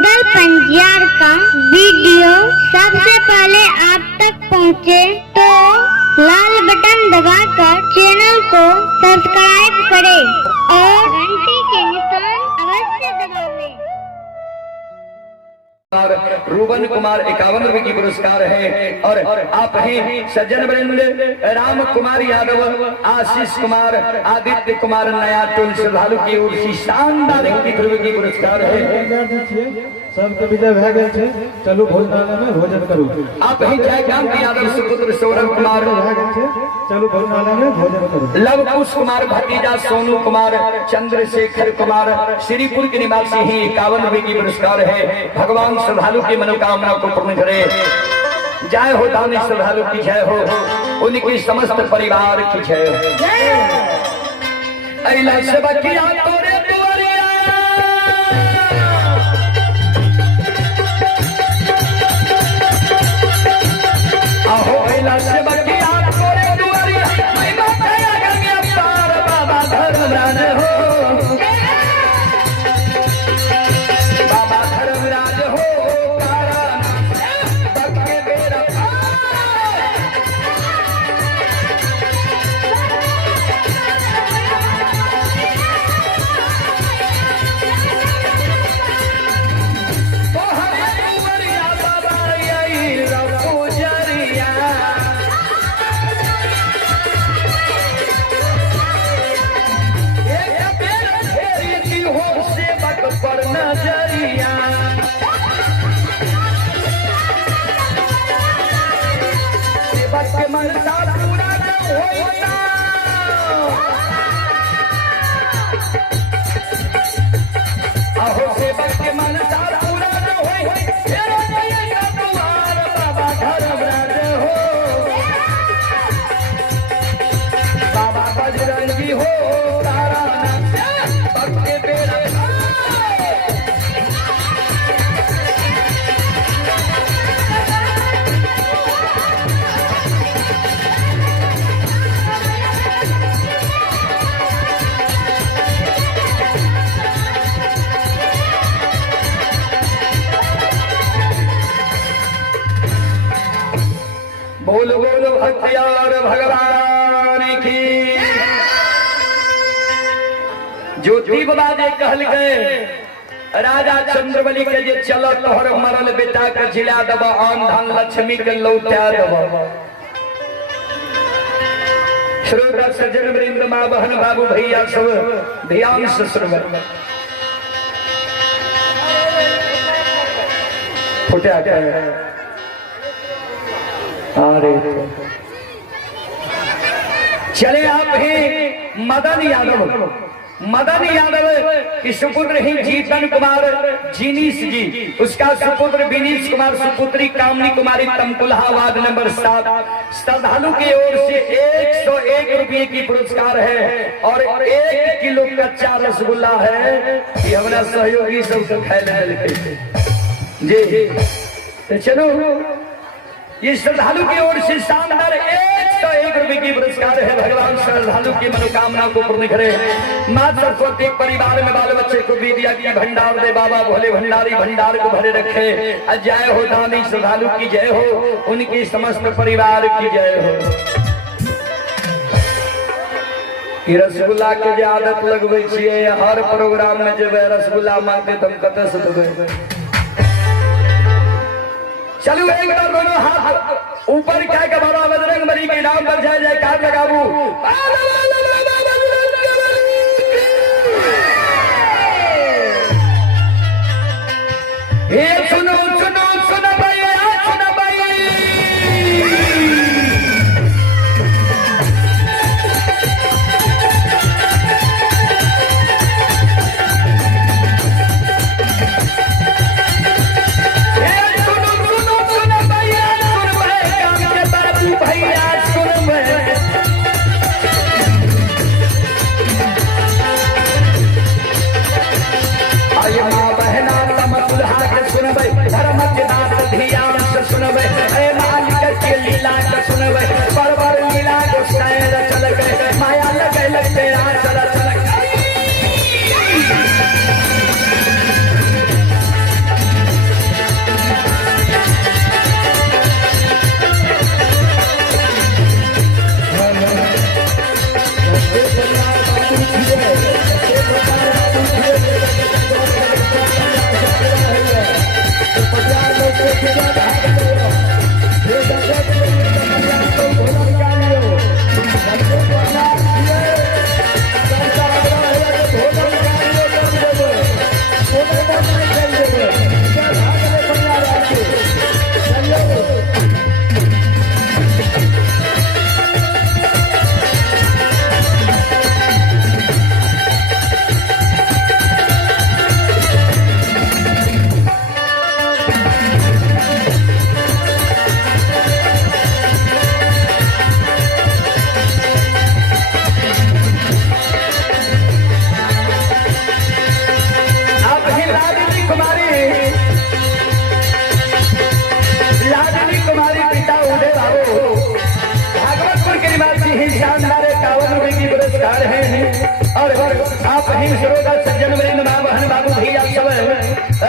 रुदल पंजियार का वीडियो सबसे पहले आप तक पहुंचे तो लाल बटन दबाकर चैनल को सब्सक्राइब करें और घंटी के निशान अवश्य दबावें। रूबन कुमार 51 रुपए की पुरस्कार है और आप हैं सज्जन वृंद राम कुमार यादव, आशीष कुमार, आदित्य कुमार नया टोल श्रद्धालु की ओर से शानदार 21 रुपए की पुरस्कार है। सबके विजय भए गेल छै, चलू भोजनालय में भोजन करू। आप हैं जयकांत यादव सुपुत्र सौरभ कुमार, चलू भोजनालय में भोजन करू। लवकुश कुमार भतीजा सोनू कुमार, चंद्रशेखर कुमार श्रीपुर के निवासी ही 51 रुपए की पुरस्कार है। भगवान श्रद्धालु की मनोकामना को पूर्ण करे। जय हो दानी श्रद्धालु की जय हो, उनकी समस्त परिवार की जय हो। अइला से बकिया तोरे दुआरिया, आहो अइला से बकिया तोरे दुआरिया, मैं बताया गंगा पार बाबा धर्मराज हो, बाबा धर्मराज हो। पर नजरिया सेवक के मनसा पूरा न होइता, आहो सेवक के मनसा पूरा न होई, तेरा नैया तुम्हार बाबा धर्मराज हो, बाबा बजरंगी हो, तारा भक्त के बेड़ा बोलो बोलो हथियार भगवान की। ज्योति बाबा जे कहल गए राजा चंद्रबली के जे चल तोहर मरल बेटा के जिला दब, आन धन लक्ष्मी के लौटा दब। श्रोता सज्जन वृंद, माँ बहन बाबू भैया सब ध्यान से सुनबे। फुटा क्या है? अरे चले आप हैं मदन यादव, मदन यादव की सुपुत्र ही जीतन कुमार जीनीश जी, उसका सुपुत्र विनीश कुमार, सुपुत्री कामनी कुमारी, तमकुल्हा वार्ड नंबर 7। श्रद्धालु की ओर से 101 रुपये की पुरस्कार है और 1 किलो कच्चा रसगुल्ला है कि हमारा सहयोगी सबसे खाए जी। तो चलो ये श्रद्धालु की ओर से शानदार 101 रुपए की पुरस्कार है। भगवान श्रद्धालु की मनोकामना को पूर्ण करे। माँ सरस्वती परिवार में बाल बच्चे को विद्या की भंडार दे, बाबा भोले भंडारी भंडार को भरे रखे। जय हो दानी श्रद्धालु की जय हो, उनकी समस्त परिवार की जय हो। रसगुल्ला के जो आदत लगवे छिए, हर प्रोग्राम में जब रसगुल्ला मांगते तुम कत से देवे। चलो एक बार दोनों हाथ ऊपर क्या के बाबा बजरंग बली के नाम पर जय जयकार लगाबू। ये सुनो सुनो सुनो भाई, सुनो भाई।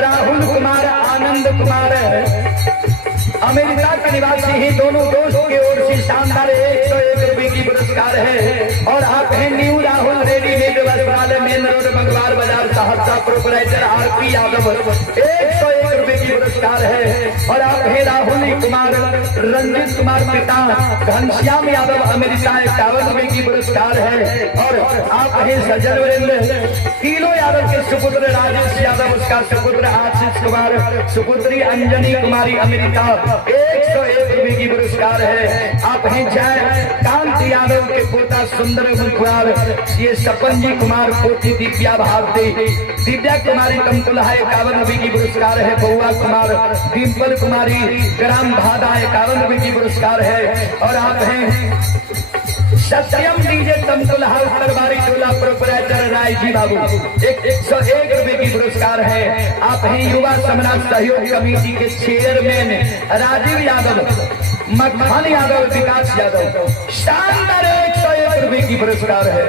राहुल कुमार, आनंद कुमार, अमेरिका के निवासी ही दोनों दोस्त की ओर से शानदार 101 रुपए की पुरस्कार है। और आप हैं न्यू राहुल रेडीमेड वस्त्रालय, मेन रोड, मंगलवार बाजार, सहरसा, प्रोपराइटर RP यादव, 101 रुपए की पुरस्कार है। और आप हैं राहुल कुमार, रंजित कुमार पिता घनश्याम यादव, अमेरिका, 51 रुपए की पुरस्कार है। और आप हैं सज्जन वरिंद्र तीनों यादव के सुपुत्र राजेश यादव, उसका सुपुत्र आशीष कुमार, सुपुत्री अंजनी कुमारी, अमेरिका, 101 रुपए की पुरस्कार है। आप हैं जय कांत यादव के पोता सुंदर मुखवार, ये सपन कुमार, पोती दिव्या भारती, दिव्या कुमारी तमकुल्हा, 51 रुपए की पुरस्कार है। बउआ कुमार, डिम्पल कुमारी, ग्राम भादा, 51 रुपए की पुरस्कार है। और आप हैं सत्यम डीजे तमकुल्हा, तरबारी टोला, प्रोपराइटर राय जी बाबू, 101 रुपए की पुरस्कार है। आप हैं युवा सम्राट सहयोग कमेटी के चेयरमैन राजीव यादव, मखन यादव, विकास यादव, शानदार 101 रुपए की पुरस्कार है।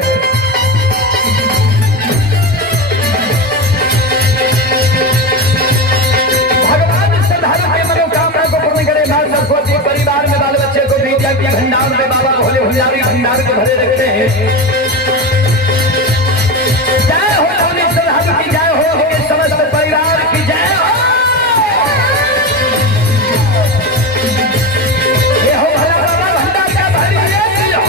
परिवार में बाल बच्चे को विद्या के भंडार में बाबा भोले भंडारी भंडार को भरे रखते हैं। जय हो रामेश्वर की जय हो, समस्त परिवार की जय हो। ये हो भला बाबा भंडार का भरी हो।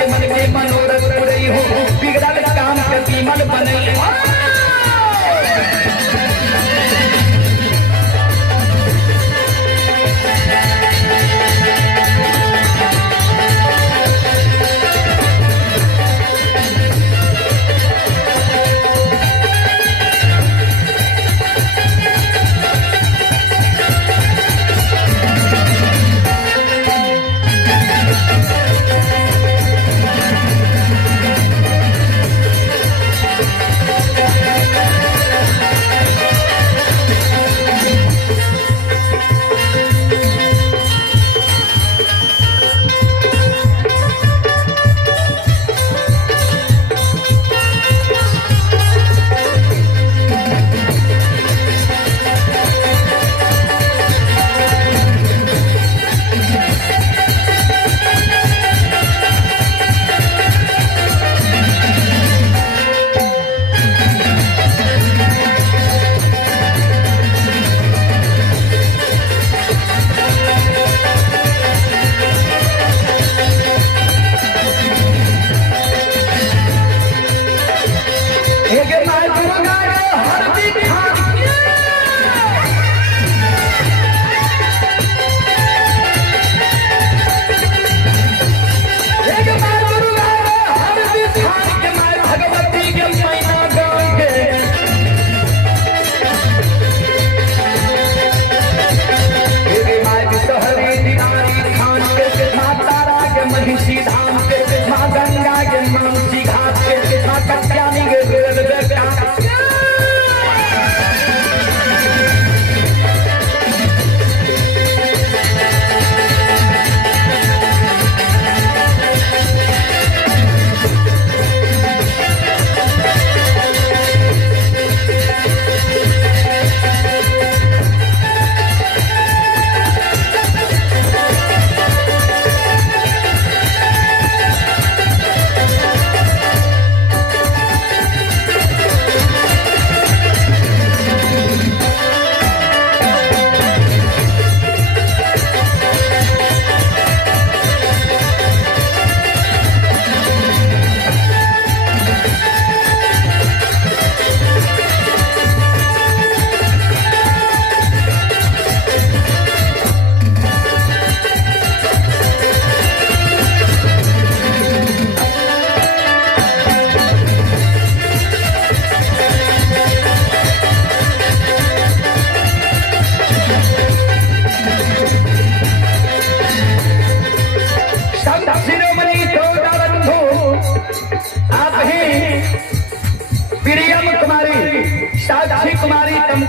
मन के मनोरथ पूरी हो, बिगड़ल काम के बीमल बने।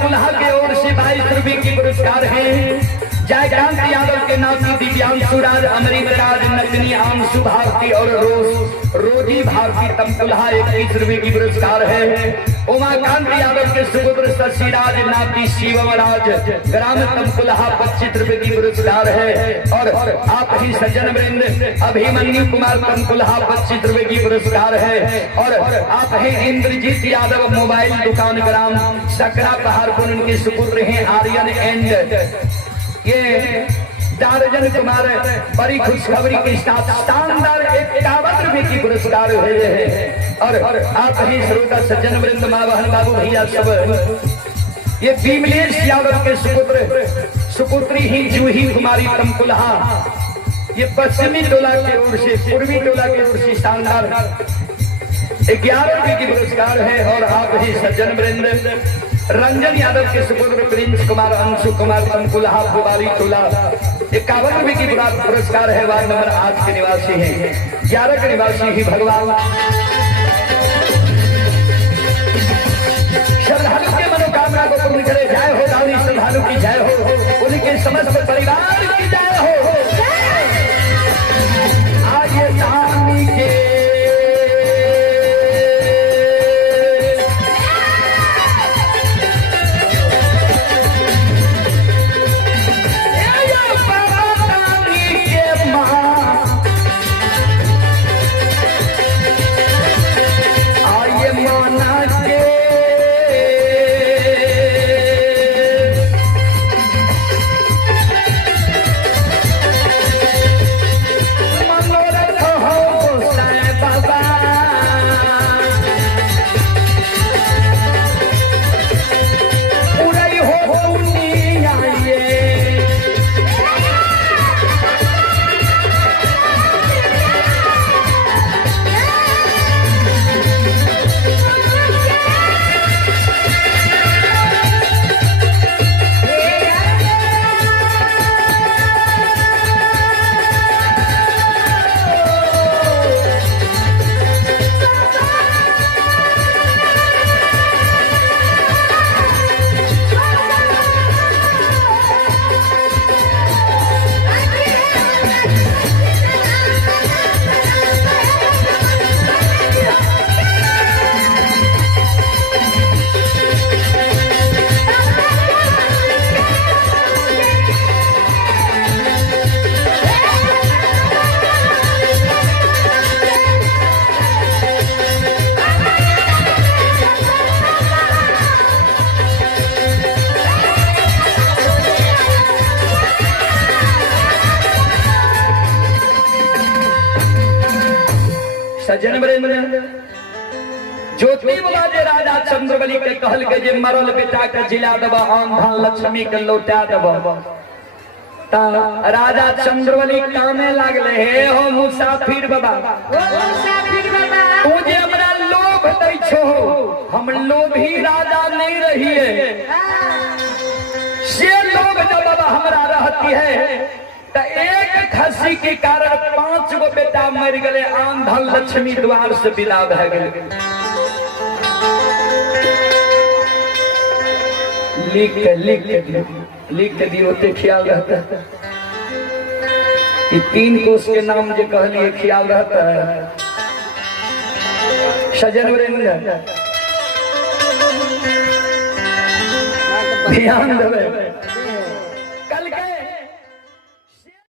तमकुल्हा की ओर से 22 रुपए की पुरस्कार है। जयकांत यादव के नाती दिव्यांशु राज, अमरीक राज, नंदिनी, आंशु भारती और रोजी भारती तमकुल्हा 21 रुपए की पुरस्कार है। उमाकांत यादव के सुपुत्र शशिराज नाती शिवम राज, ग्राम तमकुल्हा 25 रुपए की पुरस्कार है। और आप ही सज्जन वृंद अभिमन्यु कुमार तमकुल्हा 25 रुपए की पुरस्कार है। और आप हैं इंद्रजीत यादव, मोबाइल दुकान ग्राम सकरा पहाड़पुर, उनके सुपुत्र हैं आर्यन एंड ये दारजन कुमार बड़ी खुशखबरी के साथ शानदार 51 रुपए की पुरस्कार भेजे हैं। और आप ही श्रोता सज्जन वृंद माँ बहन बाबू भैया सब, ये विमलेश यादव के सुपुत्री ही जूही कुमारी तमकुल्हा, ये पश्चिमी टोला की ओर से, पूर्वी टोला की ओर से शानदार 11 रुपए की पुरस्कार है। और आप ही सज्जन वृंद रंजन यादव के सुपुत्र प्रिंस कुमार, अंशु कुमार तमकुल्हा, भोपाली टोला 51 रुपए की पुरस्कार है। वार्ड नंबर 8 के निवासी हैं, 11 के निवासी ही भगवान श्रद्धालु के मनोकामना को पूर्ण करे। जय हो रानी श्रद्धालु की जय हो, उनके समस्त परिवार की जय हो। आइए रानी के सज्जन वृंद ज्योति बाजे राजा चंद्रबली के कहल के जे मरल बेटा के जिला दबा, आन धन लक्ष्मी के लौटा दबा। राजा चंद्रबली कामे लागले, हे हो मुसाफिर बाबा, तू जे हमरा लोभ दै छो, हम लोभी राजा नहीं रहिए, से लोभ जब बाबा हमरा रहती है तो एक खसी के कारण 5 गो बेटा मर गए, आन धन लक्ष्मी द्वार से विदा भ गए। लिख के दियो ते ख्याल रहता कि 3 कोष के नाम जो कहलिए ख्याल रहता है। सज्जन वृंद ध्यान देवे,